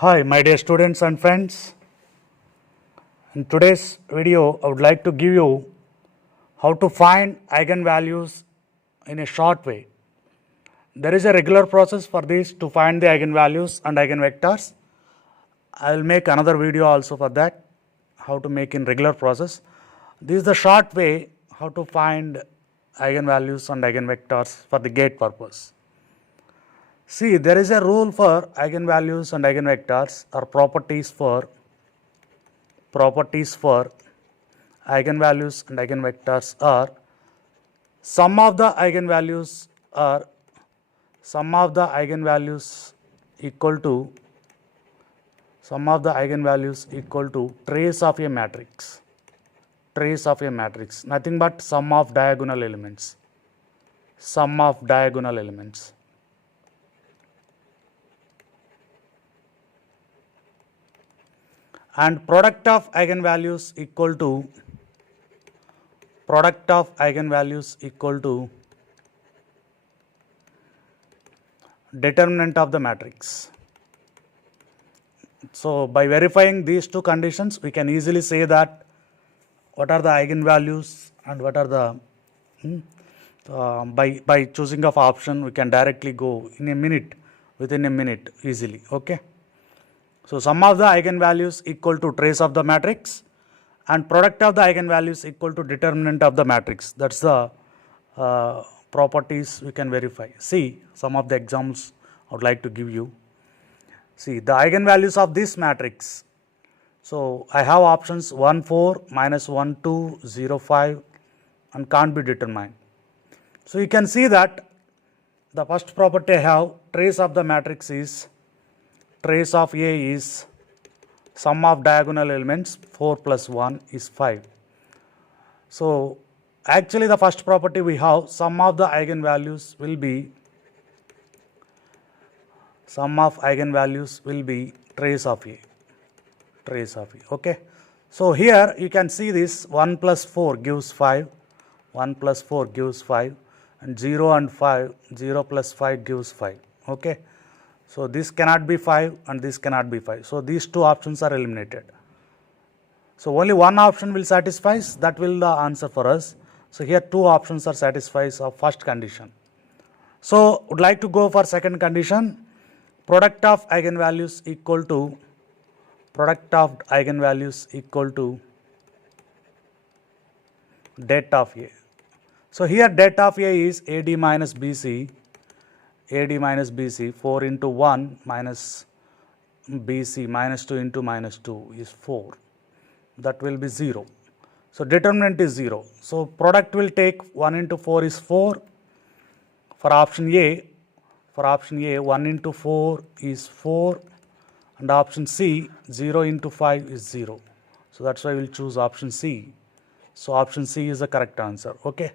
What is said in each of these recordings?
Hi, my dear students and friends. In today's video, I would like to give you how to find eigenvalues in a short way. There is a regular process for this to find the eigenvalues and eigenvectors. I will make another video also for that, how to make in regular process. This is the short way how to find eigenvalues and eigenvectors for the gate purpose. See, there is a rule for eigenvalues and eigenvectors or properties for eigenvalues and eigenvectors are sum of the eigenvalues equal to trace of a matrix, nothing but sum of diagonal elements, and product of eigenvalues equal to determinant of the matrix. So, by verifying these two conditions, we can easily say that what are the eigenvalues and what are the by choosing of option, we can directly go in a minute, within a minute easily. Okay. So, sum of the eigenvalues equal to trace of the matrix and product of the eigenvalues equal to determinant of the matrix. That is the properties we can verify. See some of the examples I would like to give you. See the eigenvalues of this matrix. So, I have options 1 4, minus 1 2, 0 5 and can't be determined. So, you can see that the first property I have, trace of the matrix is, trace of A is sum of diagonal elements 4 plus 1 is 5. So, actually the first property we have, sum of the eigenvalues will be trace of A. Okay. So, here you can see this 1 plus 4 gives 5, and 0 and 5, 0 plus 5 gives 5. Okay. So, this cannot be 5 and this cannot be 5. So, these two options are eliminated. So, only one option will satisfy, that will the answer for us. So, here two options are satisfies of first condition. So, would like to go for second condition, product of eigenvalues equal to det of A. So, here det of A is AD minus BC, 4 into 1 minus BC minus 2 into minus 2 is 4, that will be 0. So, determinant is 0. So, product will take 1 into 4 is 4 for option A. 1 into 4 is 4 and option C 0 into 5 is 0. So, that is why we will choose option C. So, option C is the correct answer. Okay.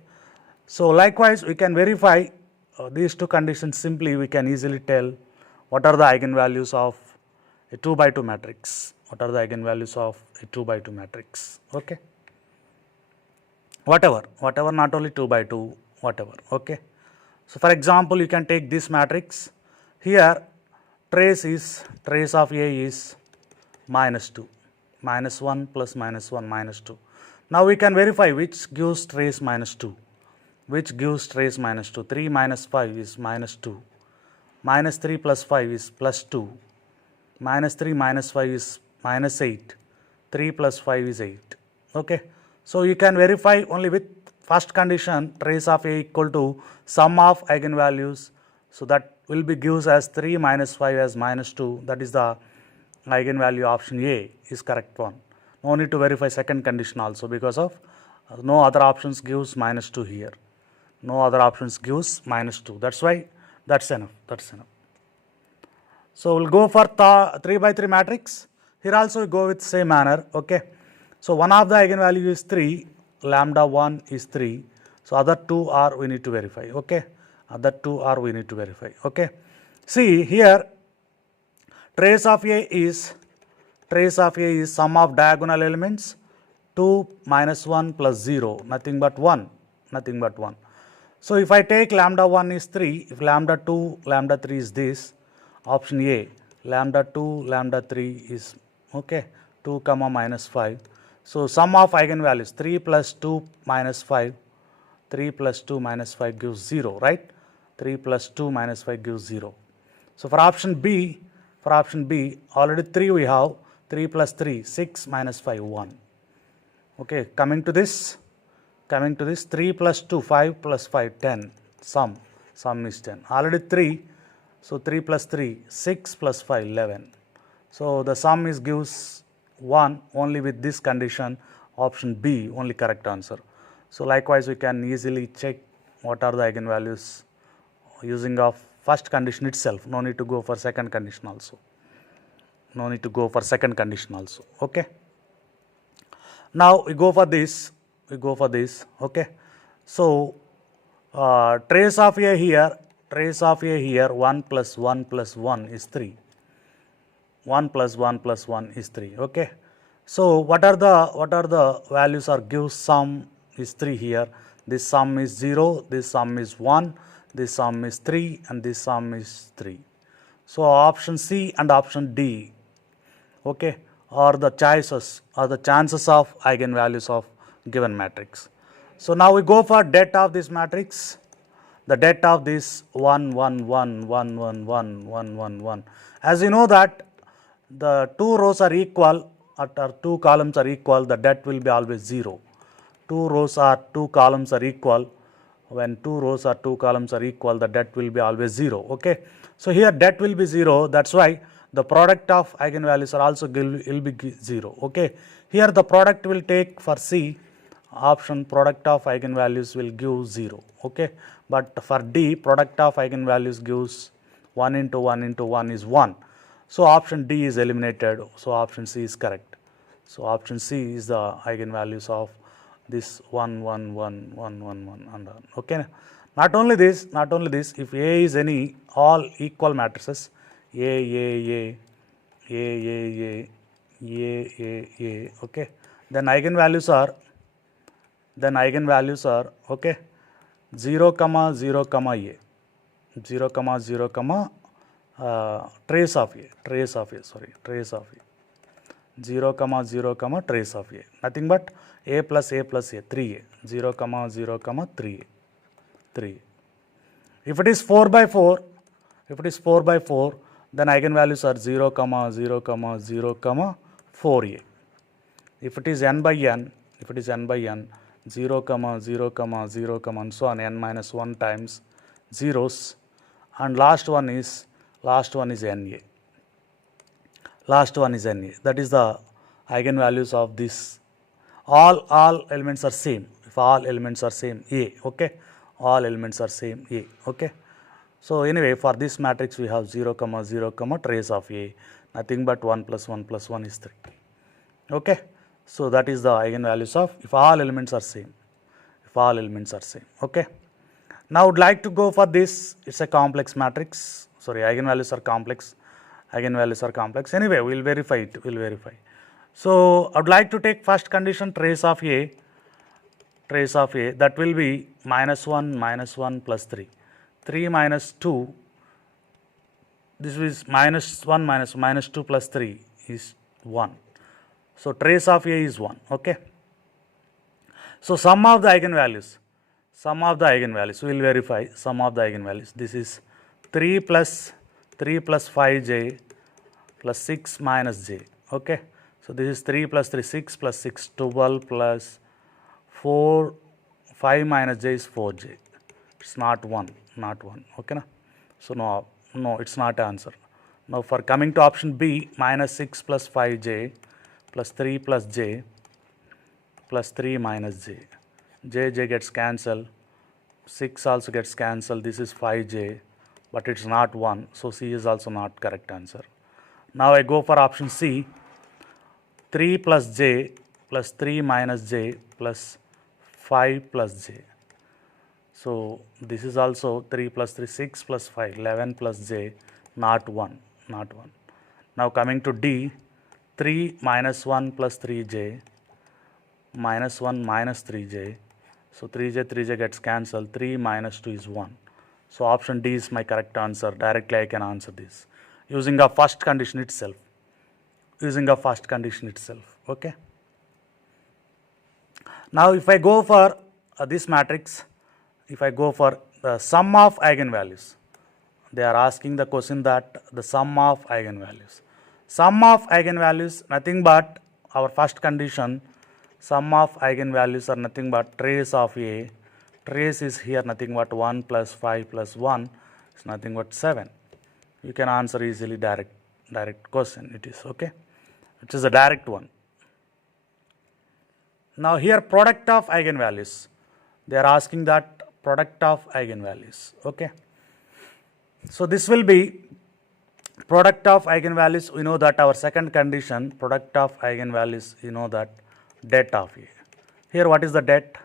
So, likewise we can verify these two conditions. Simply we can easily tell what are the eigenvalues of a 2 by 2 matrix. Okay. Whatever, not only 2 by 2, whatever. Okay. So, for example, you can take this matrix. Here trace of A is minus 2, minus 1 plus minus 1 minus 2. Now, we can verify which gives trace minus 2. 3 minus 5 is minus 2, minus 3 plus 5 is plus 2, minus 3 minus 5 is minus 8, 3 plus 5 is 8. Okay. So, you can verify only with first condition, trace of A equal to sum of eigenvalues. So, that will be gives as 3 minus 5 as minus 2, that is the eigenvalue. Option A is correct one. No need to verify second condition also, because of no other options gives minus 2 here. That is why that is enough. So, we will go for 3 by 3 matrix. Here also we go with same manner. Okay. So, one of the eigenvalue is 3, lambda 1 is 3. So, other two are we need to verify. Okay. Okay. See here, trace of A is sum of diagonal elements 2 minus 1 plus 0, nothing but 1. So, if I take lambda 1 is 3, if lambda 2, lambda 3 is this, option A, lambda 2, lambda 3 is okay, 2 comma minus 5. So sum of eigenvalues 3 plus 2 minus 5, 3 plus 2 minus 5 gives 0, right? 3 plus 2 minus 5 gives 0. So for option B, already 3 we have, 3 plus 3, 6 minus 5, 1. Okay, coming to this, 3 plus 2, 5 plus 5, 10, sum is 10. Already 3, so 3 plus 3, 6 plus 5, 11. So the sum is gives 1 only with this condition, option B, only correct answer. So likewise we can easily check what are the eigenvalues using of first condition itself, no need to go for second condition also. Okay. Now we go for this, okay. So trace of A here, 1 plus 1 plus 1 is 3. 1 plus 1 plus 1 is 3, okay. So what are the values or gives sum is 3 here. This sum is 0, this sum is 1, this sum is 3 and this sum is 3. So option C and option D, okay, are the choices or the chances of eigenvalues of given matrix. So now we go for det of this matrix. The det of this 1 1 1 1 1 1 1 1 1. As you know that the two rows are equal or two columns are equal, the det will be always 0. Two rows or two columns are equal. When two rows or two columns are equal, the det will be always 0. Okay. So here det will be 0. That's why the product of eigenvalues are also will be 0. Okay. Here the product will take for C option, product of eigenvalues will give 0. Okay. But for D, product of eigenvalues gives 1 into 1 into 1 is 1. So option D is eliminated. So option C is correct. So option C is the eigenvalues of this 1 1 1 1 1 1 and okay. Not only this, if A is any all equal matrices, A, okay, then eigenvalues are okay, 0 comma 0 comma A, 0 comma 0 comma trace of A, 0 comma 0 comma trace of A, nothing but A plus A plus A, 3A, 0 comma 0 comma 3A, 3. If it is 4 by 4, then eigenvalues are 0 comma 0 comma 0 comma 4A. If it is n by n, 0 comma 0 comma 0 comma and so on, n minus 1 times zeros, and last one is NA. That is the eigenvalues of this. All elements are same. If all elements are same, A, okay. All elements are same, A, okay. So anyway, for this matrix we have 0 comma 0 comma trace of A, nothing but 1 plus 1 plus 1 is 3. Okay. So that is the eigenvalues of if all elements are same. Okay. Now I would like to go for this. It's a complex matrix. Sorry, eigenvalues are complex. Anyway, we will verify it. So I would like to take first condition trace of A. That will be minus 1 plus 3. 3 minus 2. This is minus 1 minus 2 plus 3 is 1. So trace of A is 1. Okay. So sum of the eigenvalues. We will verify sum of the eigenvalues. This is 3 plus 5j plus 6 minus j. Okay. So this is 3 plus 3, 6 plus 6, 12 plus 4, 5 minus j is 4j. It's not 1. Okay. Na? So no, it's not answer. Now for coming to option B, minus 6 plus 5j plus 3 plus j plus 3 minus j. J gets cancelled. 6 also gets cancelled. This is 5j, but it's not 1. So C is also not correct answer. Now I go for option C. 3 plus j plus 3 minus j plus 5 plus j. So this is also 3 plus 3, 6 plus 5, 11 plus j, not 1. Now coming to D, 3 minus 1 plus 3j, minus 1 minus 3j. So 3j gets cancelled, 3 minus 2 is 1. So option D is my correct answer. Directly I can answer this. using a first condition itself, okay. Now if I go for this matrix, if I go for the sum of eigenvalues, they are asking the question that the sum of eigenvalues. Sum of eigenvalues nothing but our first condition, sum of eigenvalues are nothing but trace of A. Trace is here nothing but 1 plus 5 plus 1 is nothing but 7. You can answer easily direct question it is, okay. It is a direct one. Now here product of eigenvalues. They are asking that product of eigenvalues, okay. So this will be product of eigenvalues. We know that our second condition, product of eigenvalues, you know that det of A. Here what is the det?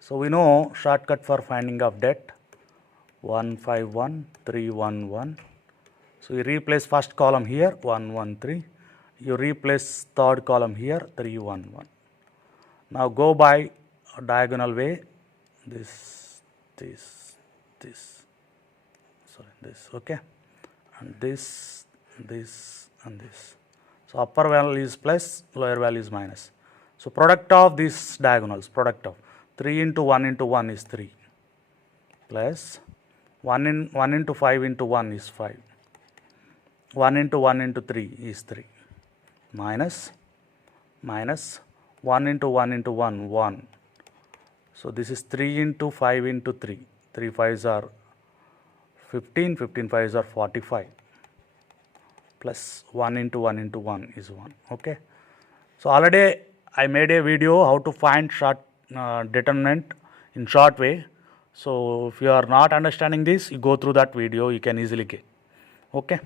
So we know shortcut for finding of det, 1 5 1 3 1 1. So you replace first column here 1 1 3. You replace third column here 3 1 1. Now go by a diagonal way, this, okay, and this, and this. So upper value is plus, lower value is minus. So product of these diagonals, product of 3 into 1 into 1 is 3, plus 1 into 5 into 1 is 5, 1 into 1 into 3 is 3, minus 1 into 1 into 1, 1. So this is 3 into 5 into 3, 3 5s are 15, 15 5s are 45, plus 1 into 1 into 1 is 1, okay. So already I made a video how to find short determinant in short way. So if you are not understanding this, you go through that video, you can easily get, okay.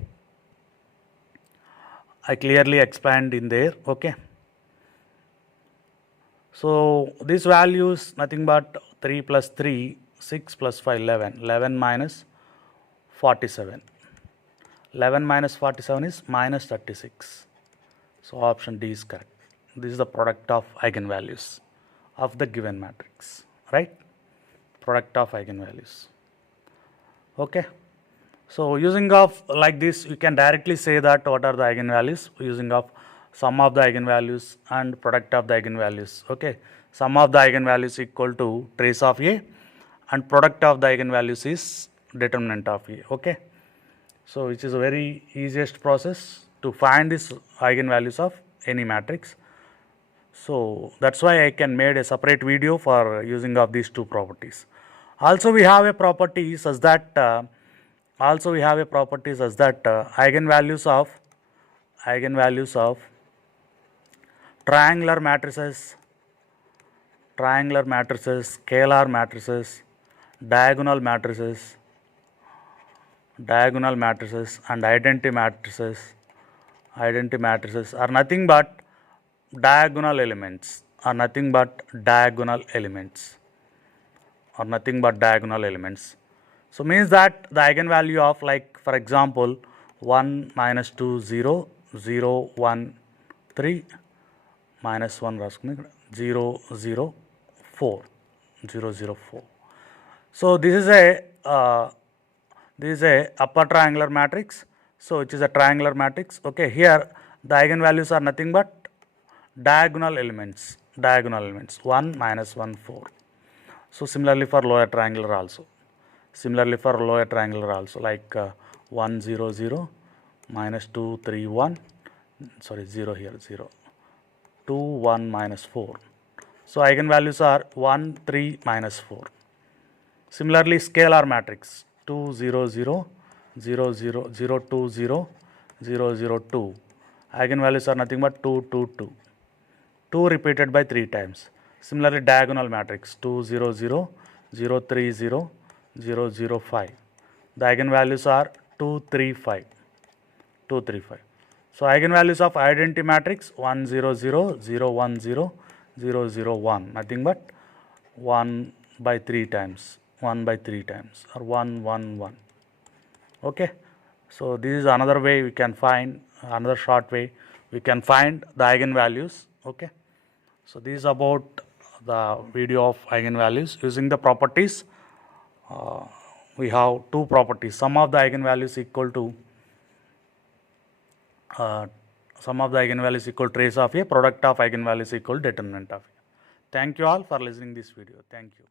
I clearly explained in there, okay. So these values nothing but 3 plus 3, 6 plus 5, 11, 11 minus 47, 11 minus 47 is minus 36. So option D is correct. This is the product of eigenvalues of the given matrix, right? Product of eigenvalues, okay. So using of like this, you can directly say that what are the eigenvalues using of sum of the eigenvalues and product of the eigenvalues, okay. Sum of the eigenvalues equal to trace of A and product of the eigenvalues is determinant of A, okay. So which is a very easiest process to find this eigenvalues of any matrix. So that's why I can made a separate video for using of these two properties. Also we have a property such that eigenvalues of triangular matrices, scalar matrices, diagonal matrices, and identity matrices are nothing but diagonal elements, So means that the eigenvalue of, like for example 1 minus 2 0 0 1 3 minus 1 rasukuni 0 0 4 0 0 4. So this is a upper triangular matrix. So it is a triangular matrix, okay. Here the eigenvalues are nothing but diagonal elements 1 minus 1 4. So similarly for lower triangular also, like 1 0 0 minus 2 3 1, sorry 0 here 0 2 1 minus 4. So eigenvalues are 1 3 minus 4. Similarly scalar matrix 2 0 0 0 0 0 2 0 0 0 2. Eigenvalues are nothing but 2 2 2. 2 repeated by 3 times. Similarly diagonal matrix 2 0 0 0 3 0 0 0 5. The eigenvalues are 2 3 5. So eigenvalues of identity matrix 1 0 0 0 1 0 0 0 1, nothing but 1 by 3 times or 1 1 1, okay. So this is another way we can find, another short way we can find the eigenvalues, okay. So this is about the video of eigenvalues using the properties. We have two properties, sum of the eigenvalues equal to sum of the eigenvalues equal trace of A, product of eigenvalues equal determinant of A. Thank you all for listening this video. Thank you.